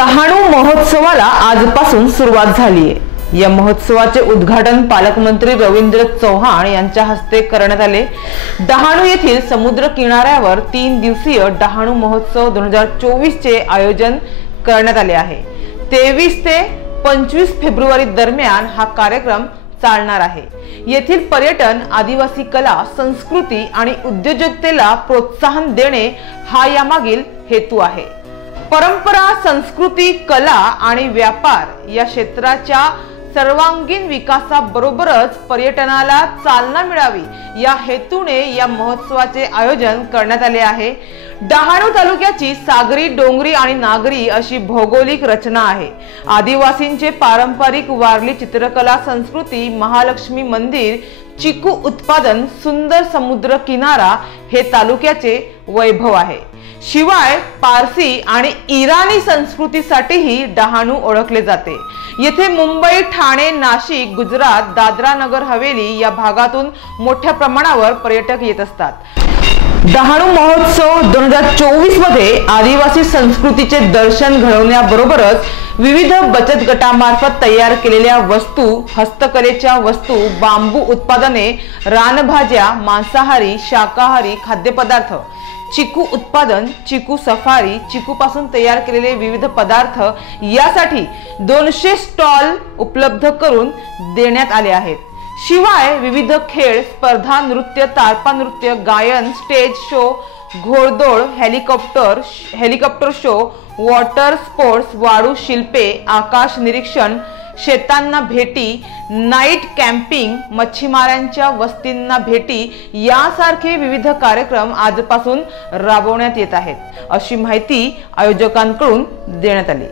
डहाणू महोत्सवाला आजपासून सुरुवात झाली आहे। या महोत्सवाचे उद्घाटन पालकमंत्री रवींद्र चव्हाण यांच्या हस्ते करण्यात आले। डहाणू येथील समुद्र किनाऱ्यावर 3 दिवसीय डहाणू महोत्सव 2024 चे आयोजन करण्यात आले आहे। 23 ते 25 फेब्रुवारी दरम्यान हा कार्यक्रम चालणार आहे। येथील पर्यटन, आदिवासी कला, संस्कृती आणि उद्योजकतेला प्रोत्साहन देणे हा यामागील हेतू आहे। परंपरा, संस्कृती, कला आणि व्यापार या क्षेत्राच्या सर्वांगीण विकासाबरोबरच पर्यटनाला चालना मिळावी या हेतूने या महोत्सवाचे आयोजन करण्यात आले आहे। डहाणू तालुक्याची सागरी, डोंगरी आणि नागरी अशी भौगोलिक रचना आहे। आदिवासींचे पारंपरिक वारली चित्रकला संस्कृती, महालक्ष्मी मंदिर, चिकू उत्पादन, सुंदर समुद्र किनारा हे तालुक्याचे वैभव आहे। शिवाय पारसी आणि इराणी संस्कृतीसाठीही डहाणू ओळखले जाते। येथे मुंबई, ठाणे, नाशिक, गुजरात, दादरा नगर हवेली या भागातून मोठ्या प्रमाणावर पर्यटक येत असतात। डहाणू महोत्सव 2024 मध्ये आदिवासी संस्कृतीचे दर्शन घडवण्याबरोबरच विविध बचत गटामार्फत तयार केलेल्या वस्तू, हस्तकलेच्या वस्तू, बांबू उत्पादने, रानभाज्या, मांसाहारी, शाकाहारी खाद्यपदार्थ, चिकू उत्पादन, चिकू सफारी, चिकू पासून तयार केलेले विविध पदार्थ यासाठी 200 स्टॉल उपलब्ध करून देण्यात आले आहेत। शिवाय विविध खेळ स्पर्धा, नृत्य, तारपा नृत्य, गायन, स्टेज शो, घोडदौड, हेलिकॉप्टर शो, वॉटर स्पोर्ट्स, वाळू शिल्पे, आकाश निरीक्षण, शेतांना भेटी, नाईट कॅम्पिंग, मच्छीमारांच्या वस्तींना भेटी यासारखे विविध कार्यक्रम आजपासून राबवण्यात येत आहेत, अशी माहिती आयोजकांकडून देण्यात आली।